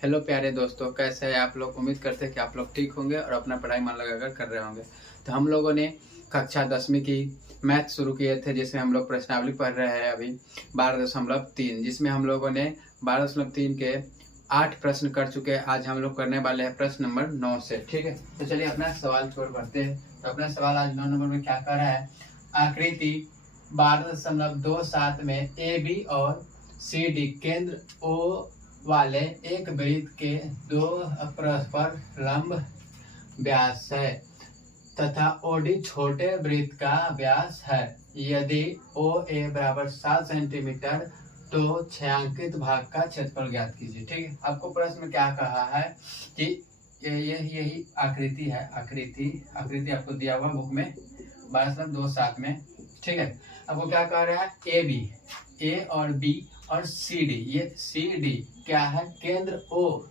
Hello प्यारे दोस्तों, कैसे हैं आप लोग। उम्मीद करते हैं कि आप लोग ठीक होंगे और अपना पढ़ाई मन लगाकर कर रहे होंगे। तो हम लोगों ने कक्षा 10वीं की मैथ शुरू किए थे, जिसमें हम लोग प्रश्नावली पढ़ रहे हैं अभी 12.3, जिसमें हम लोगों ने 12.3 के 8 प्रश्न कर चुके हैं। आज हम लोग करने वाले हैं प्रश्न नंबर 9 से। ठीक है, तो चलिए अपना सवाल छोड़ करते हैं। तो अपना सवाल आज 9 नंबर में क्या कर रहा है, आकृति 12.27 में ए बी और सी डी केंद्र ओ वाले एक वृत्त के दो परस्पर लंब व्यास है तथा ओडी छोटे वृत्त का व्यास है। यदि ओ ए बराबर 7 सेंटीमीटर तो छायांकित भाग का क्षेत्रफल ज्ञात कीजिए। ठीक है, आपको प्रश्न में क्या कहा है कि यही आकृति है। आकृति आपको दिया हुआ बुक में 12.27 में। ठीक है, आपको क्या कह रहा है, ए और बी और सी डी। ये सी डी क्या है, केंद्र ओ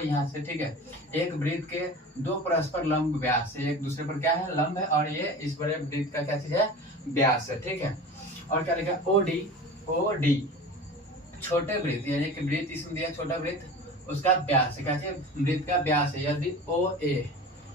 यहाँ से। ठीक है, एक वृत्त के दो परस्पर लंब व्यास है, एक दूसरे पर क्या है, लंब है, और ये इस बड़े वृत्त का क्या चीज है, व्यास है। ठीक है, और क्या लिखा, ओडी छोटे वृत्त, यानी कि वृत्त इसमें दिया छोटा वृत्त, उसका व्यास है। क्या चीज, वृत्त का व्यास है। यदि ओ ए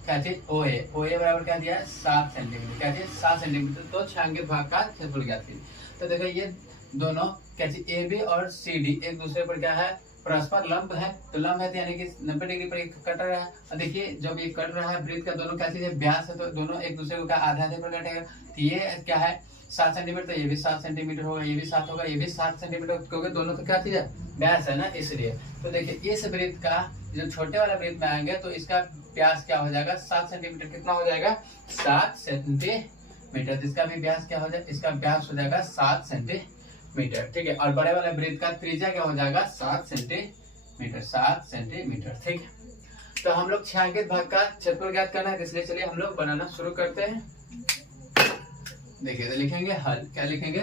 क्या चीज, ओ ए बराबर क्या दिया है, 7 सेंटीमीटर। क्या चीज, 7 सेंटीमीटर तो छायांकित भाग का क्षेत्रफल ज्ञात कीजिए। तो देखो ये दोनों क्या चीज, ए बी और सी डी एक दूसरे पर क्या है, परस्पर लंब है। तो लंब है तो यानी कि 90 डिग्री पर कट रहा है। और देखिए जब ये कट रहा है वृत्त का, दोनों क्या चीज है, व्यास है, तो दोनों एक दूसरे को क्या आधे आधे पर कटेगा। तो ये क्या है 7 सेंटीमीटर, तो ये भी 7 सेंटीमीटर होगा, ये भी 7 होगा, ये भी 7 सेंटीमीटर, क्योंकि दोनों तो क्या चीज है, व्यास है ना, इसलिए। तो देखिए इस वृत्त का जो छोटे वाला वृत्त में आएंगे तो इसका व्यास क्या हो जाएगा, 7 सेंटीमीटर। कितना हो जाएगा, 7 सेंटीमीटर। तो इसका भी व्यास क्या हो जाएगा, इसका व्यास हो जाएगा 7 सेंटीमीटर। ठीक है, और बड़े वाले वृत्त का त्रिज्या क्या हो जाएगा, 7 सेंटीमीटर। ठीक है, तो हम लोग छायांकित भाग का क्षेत्रफल ज्ञात करना है, इसलिए चलिए हम लोग बनाना शुरू करते हैं। देखिए तो लिखेंगे हल, क्या लिखेंगे,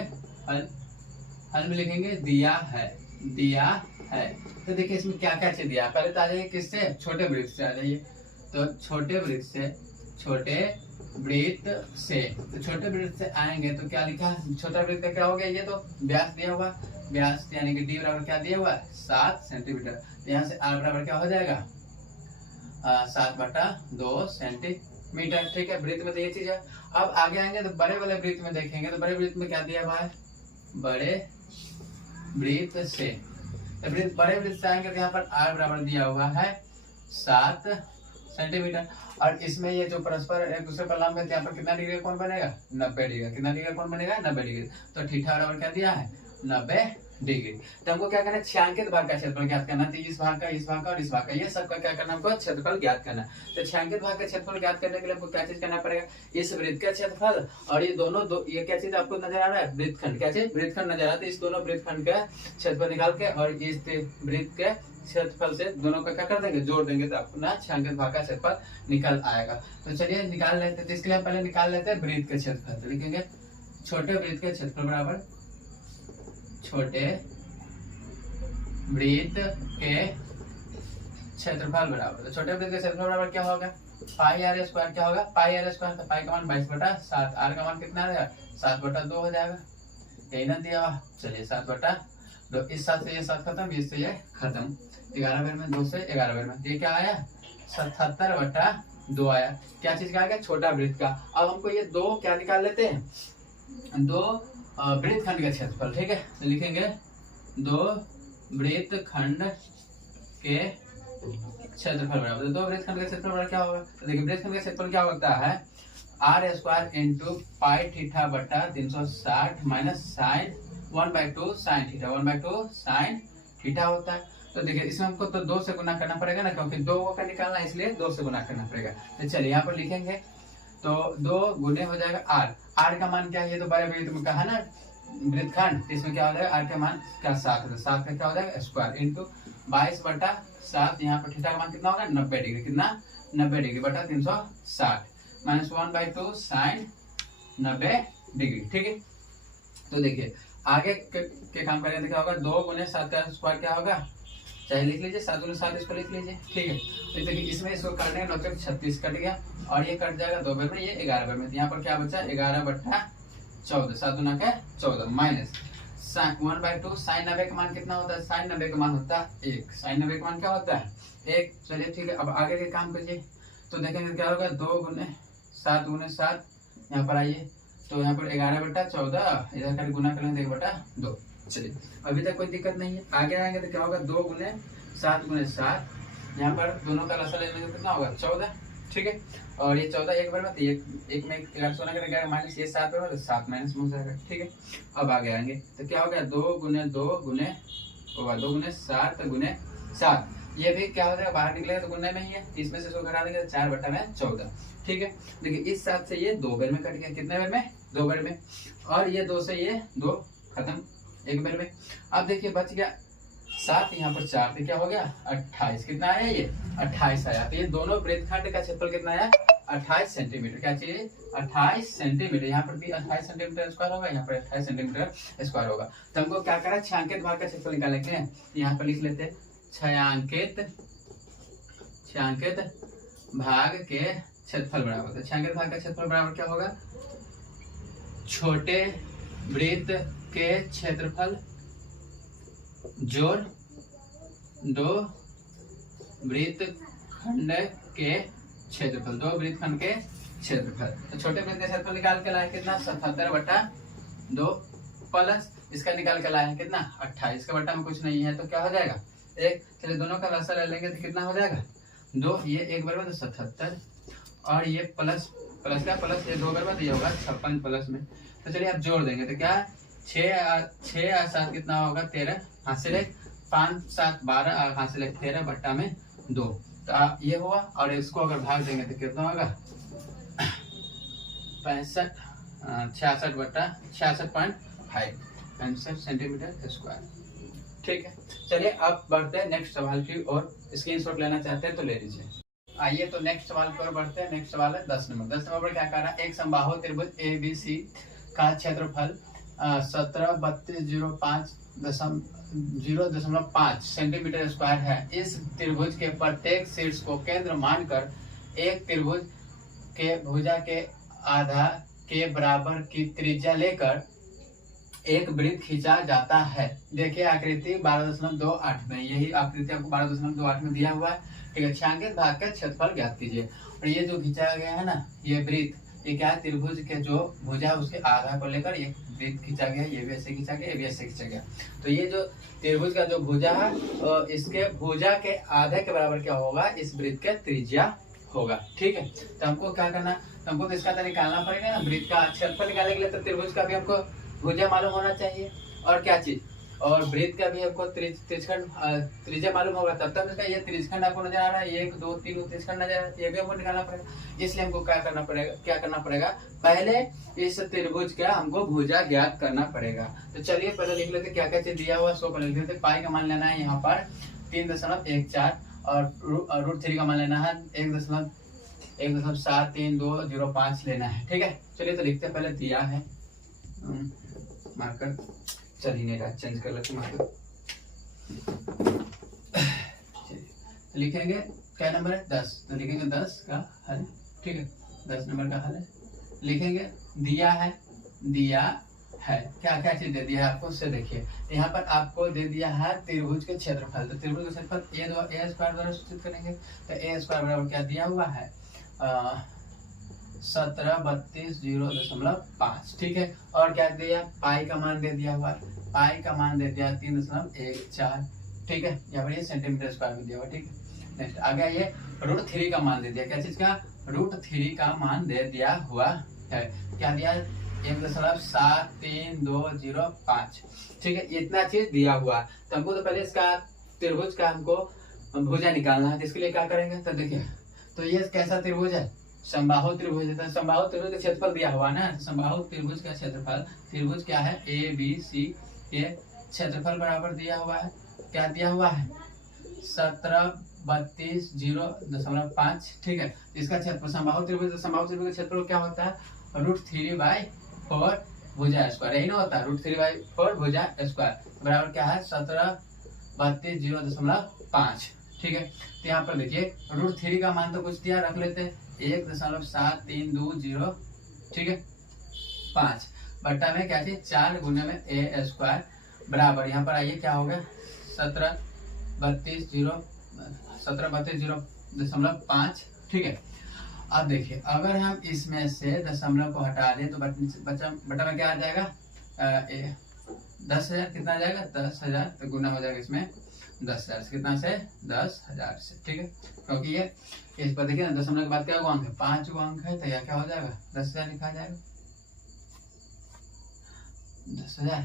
हल में लिखेंगे दिया है। तो देखिए इसमें क्या क्या चीज दिया, पहले तो आ जाइए किससे, छोटे वृत्त से आ जाइए। तो छोटे वृत्त से आएंगे तो क्या लिखा, छोटा वृत्त का क्या हो गया, ये तो व्यास दिया हुआ, व्यास यानी कि डी बराबर क्या दिया हुआ, 7 सेंटीमीटर। तो यहाँ से आर बराबर क्या हो जाएगा, 7/2 सेंटीमीटर। ठीक है, वृत्त में तो ये चीज है। अब आगे आएंगे तो बड़े वाले वृत्त में देखेंगे, तो बड़े वृत्त में क्या दिया हुआ है, बड़े वृत्त से। तो बड़े वृत्त से आएंगे तो यहाँ पर आर बराबर दिया हुआ है 7 सेंटीमीटर। और इसमें ये जो परस्पर एक दूसरे पर लंब है, यहाँ पर कितना डिग्री कोण बनेगा, 90 डिग्री। कितना डिग्री कोण बनेगा, 90 डिग्री। तो थीटा बराबर क्या दिया है, 90 डिग्री। तो हमको क्या करना है, छायांकित भाग का क्षेत्रफल ज्ञात करना है। तो इस भाग का और इस भाग का, ये सबका क्या करना है, हमको क्षेत्रफल ज्ञात करना है। तो छायांकित भाग का क्षेत्रफल ज्ञात करने के लिए हमको क्या चीज करना पड़ेगा, इस वृत्त का क्षेत्रफल और ये दोनों ये क्या चीज आपको नजर आ रहा है, वृत्तखंड। क्या चीज, वृत्तखंड नजर आ रहा है। तो इस दोनों वृत्तखंड का क्षेत्रफल निकाल के और इस वृत्त के क्षेत्रफल से दोनों का क्या कर देंगे, जोड़ देंगे, तो अपना छायांकित भाग का क्षेत्रफल निकल आएगा। तो चलिए निकाल लेते हैं। तो इसके लिए हम पहले निकाल लेते हैं वृत्त के क्षेत्रफल। तो लिखेंगे छोटे वृत्त के क्षेत्रफल बराबर छोटे वृत्त के क्षेत्रफल बराबर, तो छोटे वृत्त के क्षेत्रफल बराबर क्या होगा, पाई आर स्क्वायर। क्या होगा, पाई आर स्क्वायर। तो पाई का मान 22/7, आर का मान कितना रहेगा, 7/2 हो जाएगा। यही ना दिया हुआ, चलिए 7/2। इस 7 से ये 7 खत्म, इससे ये खत्म। 11 बार में 2 से 11 बार में ये क्या आया, 77/2 आया। क्या चीज का आएगा, छोटा वृत्त का। अब हमको ये दो क्या निकाल लेते हैं, दो वृत्तखंड का क्षेत्रफल। ठीक है, तो लिखेंगे दो वृत्तखंड के क्षेत्रफल बराबर, दो वृत्तखंड का क्षेत्रफल बराबर क्या होगा। तो देखिए वृत्तखंड का क्षेत्रफल क्या होता है, r square into pi theta बटा 360 minus sine 1/2 sine theta, 1/2 sine theta होता है। तो देखिए इसमें हमको तो 2 से गुना करना पड़ेगा ना, क्योंकि 2 का निकालना है, इसलिए 2 से गुना करना पड़ेगा। तो चलिए यहाँ पर लिखेंगे, तो 2 गुने हो जाएगा आर का मान क्या है, ये तो बड़े वृत्त में कहा ना वृत्तखंड, इसमें क्या हो जाएगा, आर का मान क्या 7 है, 7 का क्या हो जाएगा स्क्वायर इंटू 22/7। यहाँ पर थीटा का मान कितना होगा, 90 डिग्री। कितना, 90 डिग्री बटा 360 माइनस 1/2 साइन 90 डिग्री। ठीक है, तो देखिए आगे के काम करेंगे तो क्या होगा, 2 गुने 7 का स्क्वायर क्या होगा, चाहे लिख लीजिए 7 गुने 7, इसको लिख लीजिए। ठीक है, तो देखिए इसमें इसको काटने का मतलब 36 कट गया, और ये कट जाएगा 2 बार में, ये 11 बार में। यहाँ पर क्या बचा, 11/14, 7 गुना का 14 माइनस 1/2 साइन 90 का मान कितना होता है? साइन 90 का मान होता है 1। साइन 90 का मान क्या होता है? 1। चलिए ठीक है, अब आगे के काम करिए तो देखेंगे क्या होगा। 2 गुने 7 गुने 7, यहाँ पर आइए तो यहाँ पर 11/14, इधर कर गुना करेंगे 1/2। चलिए अभी तक कोई दिक्कत नहीं है। आगे आएंगे तो क्या होगा? 2 गुने 7 गुने 7, यहाँ पर दोनों का लसा लेने का कितना होगा? 14। ठीक है, और ये 14 एक बार में, तो एक में 11 सोना करेगा माइनस ये 7 पे, तो 7 माइनस में हो जाएगा। ठीक है, अब आगे आएंगे तो क्या हो गया? 2 गुने 2 गुने होगा 2 गुने 7 गुने 7, ये भी क्या हो जाएगा? बाहर निकलेगा तो गुने में ही है, इसमें से इसको घटा देंगे तो 4/14। ठीक है, देखिए इस 7 से ये 2 बार में कट गया, कितने बार में? 2 बार में, और ये 2 से ये 2 खत्म, 1 बार में। अब देखिए बच गया 7, यहाँ पर 4 तो क्या हो गया? 28। कितना आया? ये 28 आया। तो ये दोनों वृत्तखंड का क्षेत्रफल कितना आया? 28 सेंटीमीटर। क्या चाहिए? 28 सेंटीमीटर। यहाँ पर भी 28 सेंटीमीटर स्क्वायर होगा, यहाँ पर 28 सेंटीमीटर स्क्वायर होगा। तो हमको क्या करा? छायांकित भाग का क्षेत्रफल निकालेंगे। यहाँ पर लिख लेते हैं छायांकित भाग के क्षेत्रफल बराबर। तो छायांकित भाग का क्षेत्रफल बराबर क्या होगा? छोटे वृत्त के क्षेत्रफल जोड़ 2 वृत्तखंड के क्षेत्रफल, 2 वृत्तखंड के क्षेत्रफल। तो छोटे वृत्त का क्षेत्रफल निकाल के लाए कितना? 77/2 प्लस इसका निकाल के लाए कितना? 28। का बट्टा में कुछ नहीं है तो क्या हो जाएगा? 1। चलिए दोनों का लसा ले लेंगे तो कितना हो जाएगा? 2, ये 1 बार में तो 77, और ये प्लस का प्लस ये 2 बार में तो ये होगा 56 प्लस में। तो चलिए आप जोड़ देंगे तो क्या? 6 और 7 कितना होगा? 13, हासिल 1, 5 7 12 और हासिल 13 बट्टा में 2। तो ये हुआ, और इसको अगर भाग देंगे तो कितना होगा? 66 सेंटीमीटर स्क्वायर। ठीक है, चलिए अब बढ़ते हैं नेक्स्ट सवाल की और। स्क्रीनशॉट लेना चाहते हैं तो ले लीजिए। आइए तो नेक्स्ट सवाल की ओर बढ़ते हैं। नेक्स्ट सवाल है 10 नंबर। 10 नंबर पर क्या कह रहा है? एक समबाहु त्रिभुज ABC का क्षेत्रफल 17.05 सेंटीमीटर स्क्वायर है। इस त्रिभुज के प्रत्येक शीर्ष को केंद्र मानकर एक त्रिभुज के भुजा के आधा के बराबर की त्रिज्या लेकर एक वृत्त खींचा जाता है। देखिए आकृति 12.28 में, यही आकृति आपको 12.28 में दिया हुआ है। ठीक है, छायांकित भाग का क्षेत्रफल ज्ञात कीजिए। और ये जो खींचा गया है ना, ये वृत्त, ये क्या है? त्रिभुज के जो भुजा उसके आधा को लेकर एक वृत्त खींचा गया। ये भी ऐसे खींचा गया, ये भी ऐसे खींचा गया। तो ये जो त्रिभुज का जो भुजा है, इसके भुजा के आधे के बराबर क्या होगा? इस वृत्त के त्रिज्या होगा। ठीक है, तो हमको क्या करना? हमको तो इसका तो निकालना पड़ेगा ना, वृत्त का क्षेत्रफल निकालने के लिए। तो त्रिभुज का भी हमको भुजा मालूम होना चाहिए, और क्या चीज? और वृत्त का भी हमको त्रिज्या मालूम होगा, तब तक इसका ये त्रिज्यखंड आपको नजर आ रहा है, 1 2 3 त्रिज्यखंड नजर आ रहा है, ये भी हमको निकालना पड़ेगा। इसलिए हमको क्या करना पड़ेगा? पहले इस त्रिभुज का हमको भुजा ज्ञात करना पड़ेगा। तो चलिए पहले लिख लेते क्या क्या चीज दिया हुआ, सो पहले लिख लेते। पाई का मान लेना है यहाँ पर 3.14, और √3 का मान लेना है 1.7320 लेना है। ठीक है, चलिए तो लिखते पहले। दिया है मार्कर चल ही नहीं रहा, चेंज कर लेते मार्कर। लिखेंगे क्या नंबर है? 10। तो लिखेंगे 10 का हल। ठीक है, 10 नंबर का हल है। लिखेंगे दिया है क्या क्या चीज दे दिया है आपको, उससे देखिए। यहाँ पर आपको दे दिया है त्रिभुज के क्षेत्रफल। तो त्रिभुज के क्षेत्रफल ए स्क्वायर द्वारा सूचित करेंगे। तो ए स्क्वायर बराबर क्या दिया हुआ है? 1732.05। ठीक है, और क्या दिया? पाई का मान दे दिया हुआ है। पाई का मान दे दिया 3.14। ठीक है, यहाँ पर ये सेंटीमीटर स्क्वायर में दिया हुआ। ठीक है, नेक्स्ट आ गया ये √3 का मान दे दिया। क्या चीज का? √3 का मान दे दिया हुआ है। क्या दिया? 1.732005। ठीक है, इतना चीज दिया हुआ। तो हमको तो पहले इसका त्रिभुज का हमको भुजा निकालना है। इसके लिए क्या करेंगे? तो देखिए, तो ये कैसा त्रिभुज है? समबाहु त्रिभुज है। तो समबाहु त्रिभुज का क्षेत्रफल दिया हुआ ना, समबाहु त्रिभुज का क्षेत्रफल, त्रिभुज क्या है? ABC के क्षेत्रफल बराबर दिया हुआ है। क्या दिया हुआ है? 1732.05। ठीक है, इसका क्षेत्रफल समबाहु त्रिभुज का क्षेत्रफल क्या होता है? √3/4 भुजा स्क्वायर, यही ना होता है? √3/4 भुजा स्क्वायर बराबर क्या है? 1732.05। ठीक है, तो यहाँ पर देखिए √3 का मान तो कुछ दिया, रख लेते 1.7320। ठीक है, 5 बट्टा में क्या चीज? 4 गुने में ए स्क्वायर बराबर यहाँ पर आइए क्या होगा 1732.5, ठीक है। अब देखिए अगर हम इसमें से दशमलव को हटा दें तो बटा में क्या आ जाएगा 10,000, कितना आ जाएगा 10,000, तो गुना हो जाएगा इसमें 10,000 से, कितना से 10,000 से, ठीक है। क्योंकि ये इस पर देखिए ना दशमलव के बाद क्या अंक है 5 अंक है, तो यह क्या हो जाएगा 10,000 लिखा जाएगा। 10,000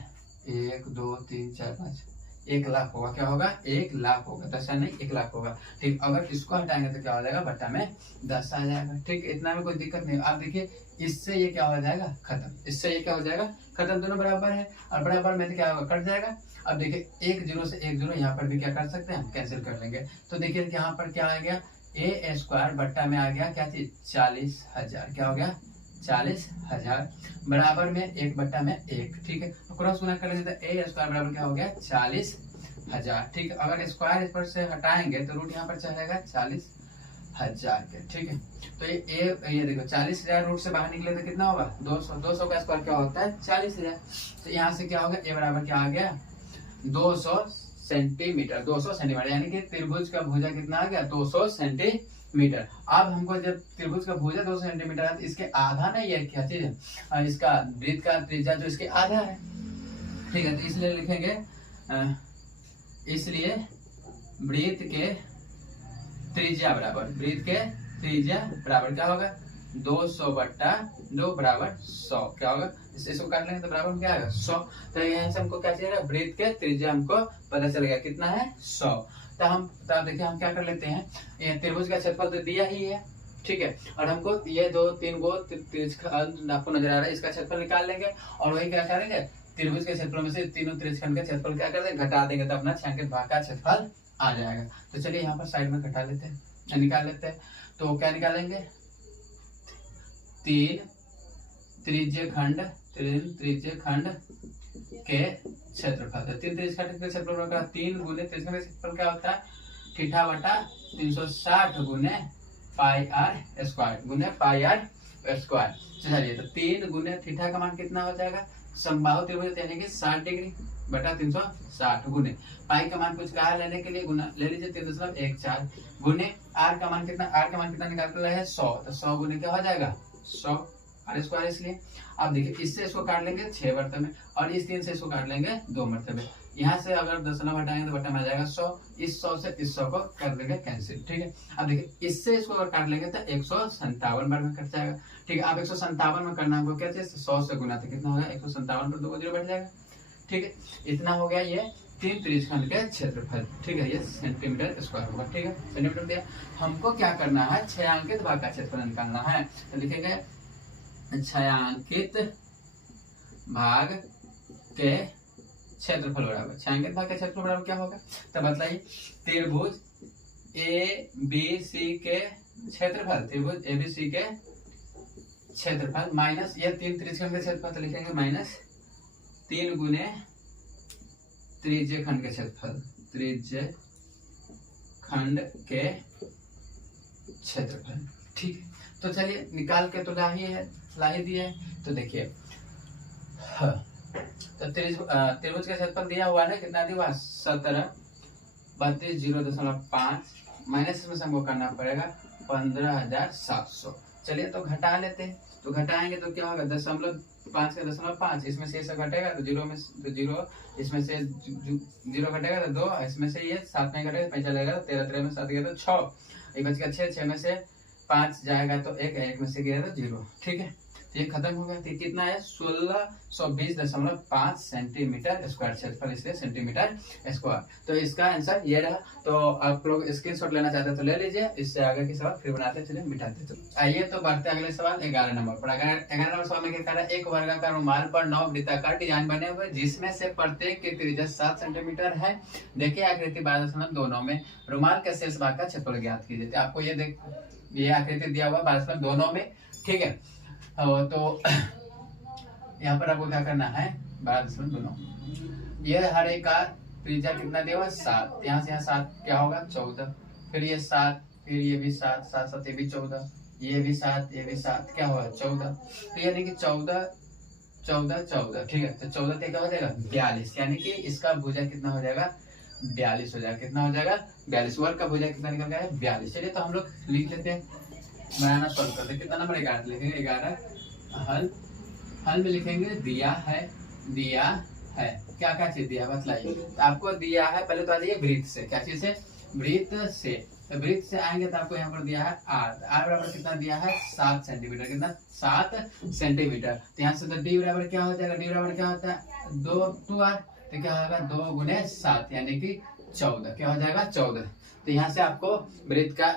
1 2 3 4 5 1 लाख होगा, क्या होगा 1 लाख होगा, 10,000 नहीं 1 लाख होगा, ठीक। अगर इसको हटाएंगे तो क्या हो जाएगा बट्टा में 10 आ जाएगा, ठीक। इतना में कोई दिक्कत नहीं। आप देखिए इससे ये क्या हो जाएगा खत्म, इससे ये क्या हो जाएगा खत्म, दोनों बराबर है और बराबर में तो क्या होगा कट जाएगा। अब देखिए 1 0 से 1 0 यहाँ पर भी क्या कर सकते हैं हम कैंसिल कर लेंगे, तो देखिए यहाँ पर क्या आ गया ए स्क्वायर बट्टा में आ गया क्या चीज 40,000, क्या हो गया 40,000 बराबर में 1 बट्टा में 1, ठीक है। तो क्रॉस गुना कर लेंगे तो ए स्क्वायर बराबर क्या हो गया 40,000, ठीक है। अगर स्क्वायर इस पर से हटाएंगे तो रूट यहाँ पर चलेगा 40,000 के, ठीक है। तो ये देखो 40,000 रूट से बाहर निकले तो कितना होगा 200, 200 का स्क्वायर क्या होता है 40,000, तो यहाँ से क्या होगा ए बराबर क्या आ गया 200 सेंटीमीटर, 200 सेंटीमीटर, यानी कि त्रिभुज का भुजा कितना आ गया 200 सेंटीमीटर। अब हमको जब त्रिभुज का भुजा 200 सेंटीमीटर है तो इसके आधा ना ये क्या चीज है, इसका वृत्त का त्रिज्या जो इसके आधा है, ठीक है। तो इसलिए लिखेंगे इसलिए वृत्त के त्रिज्या बराबर क्या होगा 200 बट्टा 2 बराबर 100, क्या होगा इसको काट लेंगे तो बराबर क्या आएगा 100। तो यहाँ से हमको क्या चाहिए वृत्त के त्रिज्या हमको पता चल गया कितना है 100। तो देखिए हम क्या कर लेते हैं त्रिभुज का क्षेत्रफल तो दिया ही है, ठीक है, और हमको ये 2-3 गो त्रिज्यखंड आपको नजर आ रहा है, इसका क्षेत्रफल निकाल लेंगे और वही क्या करेंगे त्रिभुज के क्षेत्रफल में से तीनों त्रिज्यखंड का क्षेत्रफल क्या कर देंगे घटा देंगे, तो अपना छायांकित भाग का क्षेत्रफल आ जाएगा। तो चलिए यहाँ पर साइड में घटा लेते हैं, निकाल लेते हैं। तो क्या निकालेंगे 3 त्रिज्यखंड के क्षेत्रफल, 3 त्रिज्यखंड के क्षेत्रफल का 3 गुने त्रिज्यखंड के क्षेत्रफल क्या होता है थीटा बटा 360 गुने पाई आर स्क्वायर। चलिए तो 3 गुने थीटा का मान कितना हो जाएगा समबाहु त्रिभुज यानी कि 60 डिग्री बटा 360 गुने पाई का मान कुछ कहा लेने के लिए गुना ले लीजिए 3.14 गुने आर का मान कितना निकाल कर है 100, तो 100 गुने क्या हो जाएगा 100 आर स्क्वायर। इसलिए अब देखिए इससे इसको काट लेंगे 6 मरतबे और इस 3 से इसको काट लेंगे 2 मरतबे। यहाँ से अगर दशमलव हटाएंगे तो बटा में आ जाएगा 100, इस 100 से इस 100 को कर देंगे कैंसिल, ठीक है। अब देखिए इससे इसको अगर काट लेंगे तो 157 बार में कट जाएगा, ठीक है। आप 157 में करना हमको क्या चाहिए 100 से गुना, तो कितना होगा 157 पर 2 0 बैठ जाएगा, ठीक है। इतना हो गया ये 3 त्रिज्यखंड के क्षेत्रफल, ठीक है। ये सेंटीमीटर स्क्वायर होगा, ठीक है। सेंटीमीटर दिया, हमको क्या करना है छायांकित भाग का क्षेत्रफल निकालना है, तो लिखेंगे छायांकित भाग के क्षेत्रफल बराबर छायांकित भाग के क्षेत्रफल बराबर क्या होगा, तो बताइए त्रिभुज ABC के क्षेत्रफल, त्रिभुज ABC के क्षेत्रफल माइनस ये 3 त्रिज्यखंड के क्षेत्रफल, तो लिखेंगे माइनस 3 गुने त्रिज्यखंड के क्षेत्रफल, त्रिज्यखंड के क्षेत्रफल, ठीक है। तो चलिए निकाल के तो ला ही दिए, तो देखिए तो त्रिभुज का क्षेत्रफल दिया हुआ है कितना दिया हुआ 1732.05 माइनस इसमें से हमको करना पड़ेगा 15,700। चलिए तो घटा लेते हैं, तो घटाएंगे तो क्या होगा 0.5 का 0.5 इसमें से सब घटेगा तो 0 में तो 0 इसमें से 0 घटेगा तो 2 इसमें से ये 7 में घटेगा 5 चलेगा 13 13 में 7 गया तो 6 एक बच गया 6 में से 5 जाएगा तो 1 में से गया तो 0, ठीक है। तो ये खत्म हो गया, तो कितना है 1620.5 सेंटीमीटर स्क्वायर क्षेत्रफल, इसलिए सेंटीमीटर स्क्वायर। तो इसका आंसर ये रहा। तो आप लोग स्क्रीनशॉट लेना चाहते हैं तो ले लीजिए, इससे आगे की सवाल फिर बनाते हैं, चलिए मिटाते चलो। आइए तो बढ़ते अगले सवाल 11 नंबर पर। 11 नंबर सवाल में क्या कह रहा है एक वर्गाकार रुमाल पर 9 वृत्ताकार डिजाइन बने हुए जिसमें से प्रत्येक की त्रिज्या 7 सेंटीमीटर है। देखिए आकृति 12.29 में रुमाल के शेष भाग का क्षेत्रफल ज्ञात कीजिए। तो आपको ये आकृति दिया हुआ 12.29 में, ठीक है। तो यहाँ पर आपको क्या करना है 12.29 ये हर एक का त्रिज्या कितना दिया हुआ 7, यहाँ से यहाँ 7 क्या होगा 14, फिर ये 7, फिर ये भी 7, 7 7 ये भी 14, ये भी 7 ये भी 7 क्या होगा 14। तो यानी कि 14 14 14, ठीक है। तो 14 क्या हो जाएगा 42, यानी कि इसका भुजा कितना हो जाएगा 42 हो जाएगा। कितना हो जाएगा 42। वर्ग का भुजा कितना निकल गया है 42। चलिए तो हम लोग लिख लेते हैं, बनाना सॉल्व करते हैं। कितना नंबर 11 लिखेंगे 11। हल में लिखेंगे दिया है क्या क्या चीज दिया बतलाइए। तो आपको दिया है, पहले तो आ जाइए वृत्त से। क्या चीज से वृत्त से। तो वृत्त से आएंगे तो आपको यहाँ पर दिया है आर बराबर कितना दिया है 7 सेंटीमीटर। कितना 7 सेंटीमीटर। तो यहाँ से तो डी बराबर क्या हो जाएगा, डी बराबर क्या होता है 2r। तो क्या होगा 2 गुने 7 यानी कि 14। क्या हो जाएगा 14। तो यहाँ से आपको वृत्त का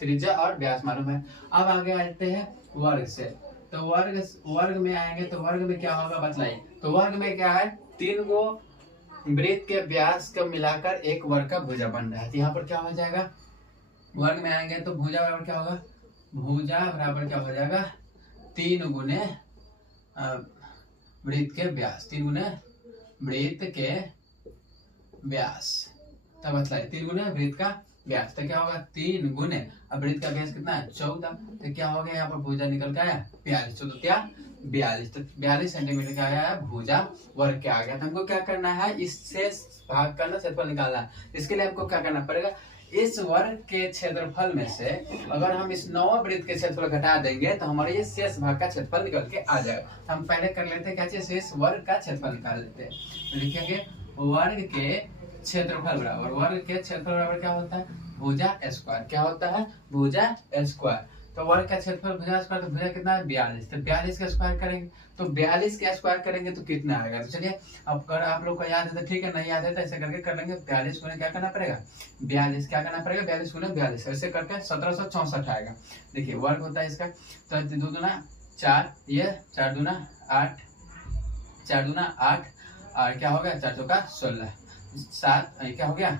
त्रिज्या और व्यास मालूम है। अब आगे आते हैं वर्ग से। तो वर्ग में आएंगे तो वर्ग में क्या होगा बतलाइए। तो वर्ग में क्या है 3 गो वृत्त के व्यास को मिलाकर एक वर्ग का भुजा बन रहा है। तो यहाँ पर क्या हो जाएगा वर्ग में आएंगे तो भुजा बराबर क्या होगा, भुजा बराबर क्या हो जाएगा 3 गुने वृत्त के व्यास, 3 गुने वृत्त के व्यास। तब बतलाइए 3 गुने वृत्त का व्यास। तो क्या होगा 3 गुने, अब वृत्त का व्यास कितना है 14। तो क्या हो गया यहाँ पर भुजा निकल के आया 42। तो क्या 42। तो 42 सेंटीमीटर का आया भुजा वर्ग के आ गया। तो हमको क्या करना है इससे भाग करना, क्षेत्रफल निकालना है। इसके लिए हमको क्या करना पड़ेगा, इस वर्ग के क्षेत्रफल में से अगर हम इस 9 वृत्त के क्षेत्रफल घटा देंगे तो हमारे ये शेष भाग का क्षेत्रफल निकल के आ जाएगा। हम पहले कर लेते हैं क्या चीज, शेष वर्ग का क्षेत्रफल निकाल लेते हैं। तो लिखेंगे वर्ग के क्षेत्रफल बराबर, वर्ग के क्षेत्रफल बराबर क्या होता है भुजा स्क्वायर। क्या होता है भुजा स्क्वायर। तो वर्ग का क्षेत्रफल भुजा स्क्वायर, तो भुजा कितना है 42। तो 42 का स्क्वायर करेंगे तो 42 का स्क्वायर करेंगे तो कितना आएगा। तो चलिए अब कर आप लोग को याद है तो ठीक है, नहीं याद है तो ऐसे करके कर लेंगे। 42 गुने क्या करना पड़ेगा 42, क्या करना पड़ेगा 42 गुने 42, ऐसे करके 1764 आएगा। देखिए वर्ग होता है इसका, तो 2 दूना 4, ये 4 दूना 8, 4 दूना 8 और क्या हो गया 4 चौका 16, 7 क्या हो गया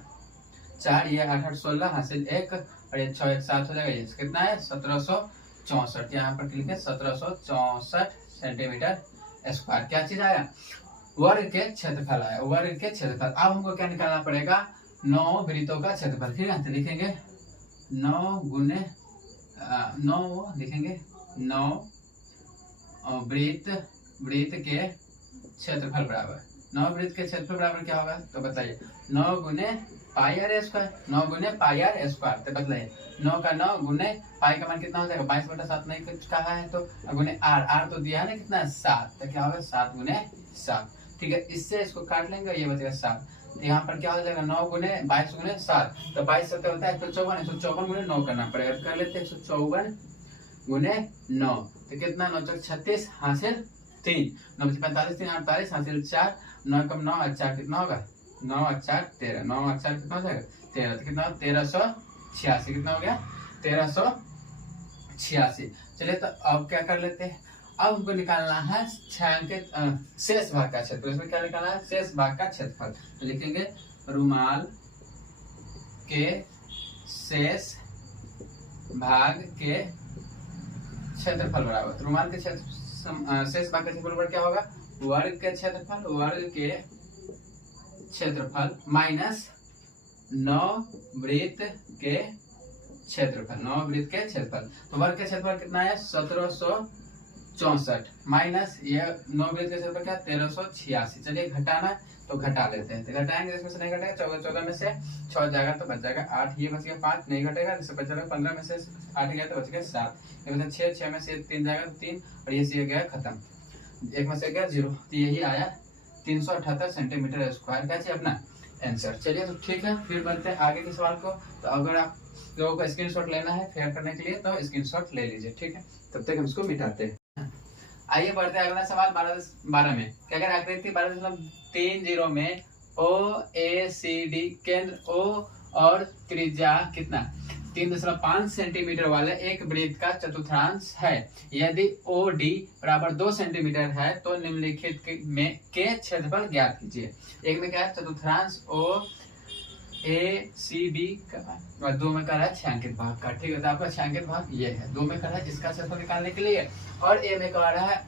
4, ये 8 8 16 हासिल 1 और ये 6 1 7 हो जाएगा। ये कितना है 1764। यहाँ पर लिखे 1764 सेंटीमीटर स्क्वायर। क्या चीज आया वर्ग के क्षेत्रफल आया, वर्ग के क्षेत्रफल। अब हमको क्या निकालना पड़ेगा 9 वृत्तों का क्षेत्रफल। ठीक है तो लिखेंगे 9 गुने 9 लिखेंगे 9 वृत्त के क्षेत्रफल बराबर, 9 वृत्त के क्षेत्रफल बराबर क्या होगा तो बताइए 9 गुने पाई आर स्क्वायर, 9 गुने पाई आर स्क्वायर। तो बतलाइए 9 का 9 गुने पाई का मान कितना हो जाएगा 22/7 नहीं कुछ कहा है तो गुने आर तो दिया है ना कितना 7। तो क्या होगा 7 गुने 7। ठीक है इससे इसको काट लेंगे ये बचेगा 7। तो यहाँ पर क्या हो जाएगा 9 गुने 22 गुने 7। तो 22 7 होता है 154, 154 गुने 9 करना पड़ेगा। कर लेते हैं 154 गुने 9। तो कितना 9 चौक 36 हासिल 3, 9 45 3 48 हासिल 4, 9 कम 9 4 कितना होगा 9 4 13, 9 4 कितना हो जाएगा 13। तो कितना 1386 कितना हो गया 1386। चलिए तो अब क्या कर लेते हैं, अब हमको निकालना है छायांकित शेष भाग का क्षेत्रफल। इसमें क्या निकालना है शेष भाग का क्षेत्रफल। तो लिखेंगे रुमाल के शेष भाग के क्षेत्रफल बराबर, रुमाल के शेष भाग का क्षेत्रफल बराबर क्या होगा वर्ग के क्षेत्रफल, वर्ग के क्षेत्रफल माइनस 9 वृत्त के क्षेत्रफल, 9 वृत्त के क्षेत्रफल। तो वर्ग के क्षेत्रफल कितना है 1764 माइनस ये 9 वृत्त के क्षेत्रफल क्या 1386। चलिए घटाना तो घटा लेते हैं। तो घटाएंगे इसमें से नहीं घटेगा 14 में से 6 जाएगा तो बच जाएगा 8, ये बच गया 5 नहीं घटेगा इससे बच जाएगा 15 में से 8 गया तो बच गया 7, ये बचा 6 में से 3 जाएगा तो 3 और ये से गया खत्म, 1 में से गया 0। तो यही आया 378 सेंटीमीटर स्क्वायर का अपना आंसर। चलिए तो ठीक है फिर बढ़ते हैं आगे के सवाल को। तो अगर आप लोगों को स्क्रीनशॉट लेना है फेयर करने के लिए तो स्क्रीनशॉट ले लीजिए। ठीक है तब तक हम इसको मिटाते हैं। आइए बढ़ते हैं अगला सवाल 12 में। क्या कह आकृति 12.30 में OACD केंद्र O और त्रिज्या कितना 3.5 सेंटीमीटर वाले एक वृत्त का चतुर्थांश है। यदि OD बराबर 2 सेंटीमीटर है तो निम्नलिखित के क्षेत्रफल ज्ञात कीजिए। एक में क्या है चतुर्थांश OACD और 2 में कर रहा है छायांकित भाग का। ठीक है तो आपका छायांकित भाग ये है, 2 में कर रहा है इसका क्षेत्रफल निकालने के लिए और A में कर रहा है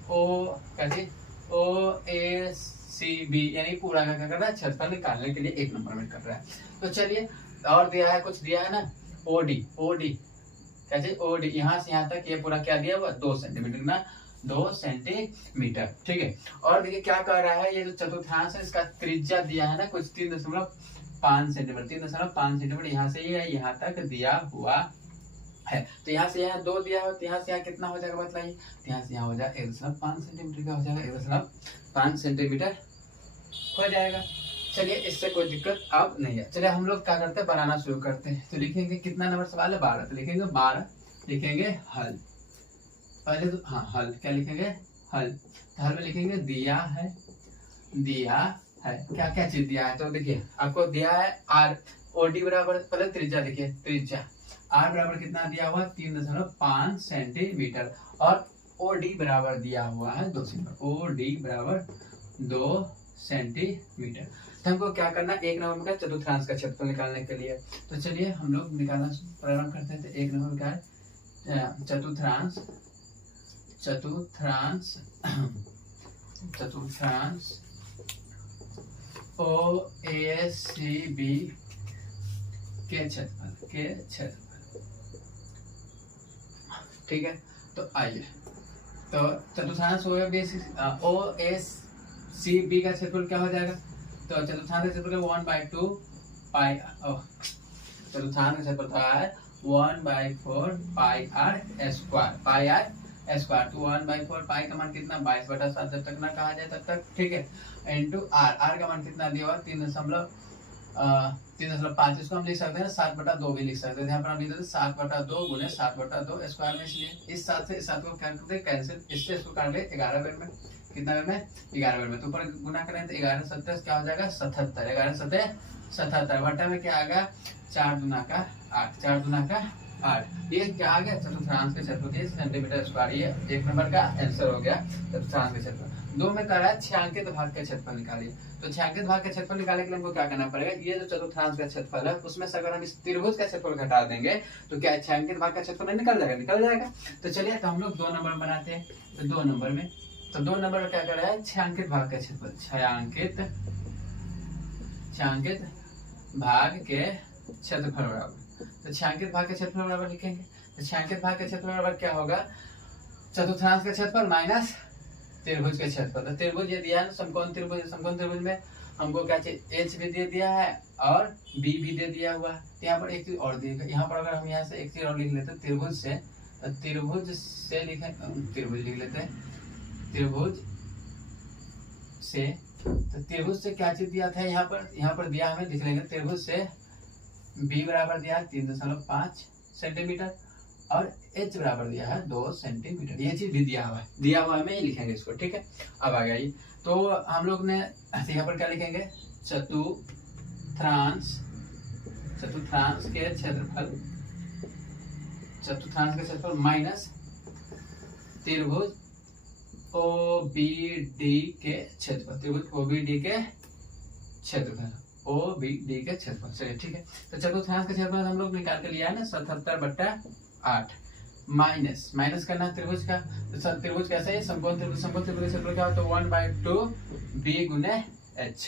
OACB यानी पूरा का क्या कर रहा है क्षेत्रफल निकालने के लिए 1 नंबर में कर रहा है। तो चलिए और दिया है कुछ दिया है ना OD कैसे OD यहाँ से यहाँ तक ये पूरा क्या दिया हुआ 2 सेंटीमीटर ना 2 सेंटीमीटर। ठीक है, और देखिए क्या कह रहा है, ये जो चतुर्थांश है इसका त्रिज्या दिया है ना कुछ 3.5 सेंटीमीटर, 3.5 सेंटीमीटर यहाँ से ये यहाँ तक दिया हुआ है। तो यहाँ से यहाँ 2 दिया हो, तो यहाँ से यहाँ कितना हो जाएगा बताइए, तो यहाँ से यहाँ हो जाएगा 1.5 सेंटीमीटर का हो जाएगा, 1.5 सेंटीमीटर हो जाएगा। चलिए इससे कोई दिक्कत अब नहीं है। चलिए हम लोग क्या करते हैं, बनाना शुरू करते हैं। तो लिखेंगे कितना नंबर सवाल है, 12, तो लिखेंगे 12, लिखेंगे हल। पहले तो हाँ हल क्या लिखेंगे, हल। तो हल में लिखेंगे दिया है क्या क्या चीज दिया है, तो देखिए आपको दिया है आर, ओडी बराबर, पहले त्रिज्या देखिए, त्रिज्या आर बराबर कितना दिया हुआ है 3.5 सेंटीमीटर, और ओडी बराबर दिया हुआ है 2 सेंटीमीटर, ओडी बराबर 2 सेंटीमीटर। तो हमको क्या करना, एक नंबर का चतुर्थांश का क्षेत्रफल निकालने के लिए, तो चलिए हम लोग निकालना प्रारंभ करते हैं। तो एक नंबर का चतुर्थांश OACB के क्षेत्रफल, ठीक है। तो आइए, तो चतुर्थांश OACB का क्षेत्रफल क्या हो जाएगा, तो चतुर्थांश का क्षेत्रफल 1/2 पाई, चतुर्थांश का क्षेत्रफल है 1/4 पाई आर स्क्वायर, तो 1/4 पाई का मान कितना 22/7, जब तक ना कहा जाए तब तक, ठीक है, इंटू आर का मान कितना दिया हुआ 3.5, इसको हम लिख सकते हैं 7/2 भी लिख सकते हैं। यहाँ पर हम लिख देते 7/2 गुने 7/2 स्क्वायर में, इसलिए इस 7 से इस 7 को क्या करते हैं कैंसिल, इससे इसको काट ले 11 बेर में, कितना बेर में 11 बेर में, तो ऊपर गुना करें तो 11 7 क्या हो जाएगा 77, 11 7 77, बटा में क्या आएगा 4 दूना का 8, 4 दूना का 8, ये क्या आ गया चतुर्थांश का क्षेत्रफल सेंटीमीटर स्क्वायर, ये एक नंबर का आंसर हो गया चतुर्थांश का क्षेत्रफल। 2 में कह रहा है 6 भाग का क्षेत्रफल निकालिए, तो 6 भाग का क्षेत्रफल निकालने के लिए हमको क्या करना पड़ेगा, ये जो चतुर्थांश का क्षेत्रफल है उसमें से अगर हम इस त्रिभुज का क्षेत्रफल घटा देंगे तो क्या 6 भाग का क्षेत्रफल निकल जाएगा। तो चलिए तो हम लोग 2 नंबर बनाते हैं। तो 2 नंबर में क्या कर रहा है 6 भाग का क्षेत्रफल, 6 भाग के क्षेत्रफल बराबर, तो 6 भाग के क्षेत्रफल बराबर लिखेंगे। तो 6 भाग के क्षेत्रफल बराबर क्या होगा, चतुर्थांश का क्षेत्रफल माइनस त्रिभुज के क्षेत्रफल। तो त्रिभुज ये दिया है समकोण त्रिभुज में हमको क्या चाहिए, एच भी दे दिया है और बी भी दे दिया हुआ है। तो यहाँ पर एक चीज और दिएगा, यहाँ पर अगर हम यहाँ से एक चीज और लिख लेते हैं, त्रिभुज से क्या चीज दिया था, यहाँ पर दिया हमें लिख लेंगे, त्रिभुज से बी बराबर दिया है 3.5 सेंटीमीटर और एच बराबर दिया है 2 सेंटीमीटर, ये चीज भी दिया हुआ है में लिखेंगे इसको, ठीक है। अब आ गया ये, तो हम लोग ने यहाँ पर क्या लिखेंगे, चतुर्थांश के क्षेत्रफल माइनस त्रिभुज OBD के क्षेत्रफल, चलिए ठीक है। तो चतुर्थांश का क्षेत्रफल हम लोग निकाल के लिया है ना 77/8, माइनस करना त्रिभुज का, तो त्रिभुज कैसे है, समकोण त्रिभुज का क्षेत्रफल क्या होता है 1/2 b गुने h,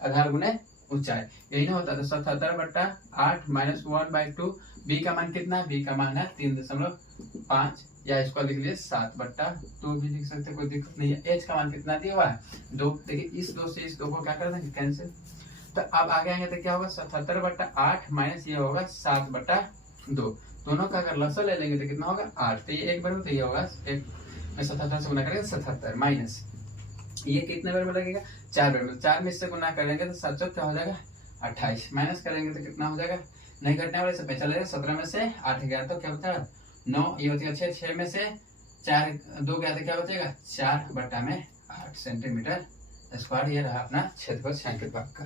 आधार गुने ऊंचाई, यही ना होता है। तो 77/8 माइनस 1/2, b का मान कितना, b का मान है 3.5, या इसको लिख लिए 7/2 भी लिख सकते, कोई दिक्कत नहीं है। h का मान कितना दिया हुआ है 2, देखिए इस 2 से इस 2 को क्या कर देंगे कैंसिल। तो अब आगे आएंगे तो क्या होगा 77/8 माइनस ये होगा 7/2, दोनों का अगर लसा ले लेंगे तो कितना होगा 8, तो ये एक बार में, तो ये होगा 1 में 77 से गुना करेंगे 77 माइनस ये कितने बार में लगेगा 4 बार में, 4 में इससे गुना करेंगे तो 7 क्या हो जाएगा 28, माइनस करेंगे तो कितना हो जाएगा, नहीं घटने वाले से पहले चलेगा, 17 में से 8 गया तो क्या बचा 9, ये बचेगा 6 में से 4 2 गया तो क्या बचेगा 4/8 सेंटीमीटर स्क्वायर। ये रहा अपना क्षेत्रफल 6 भाग का।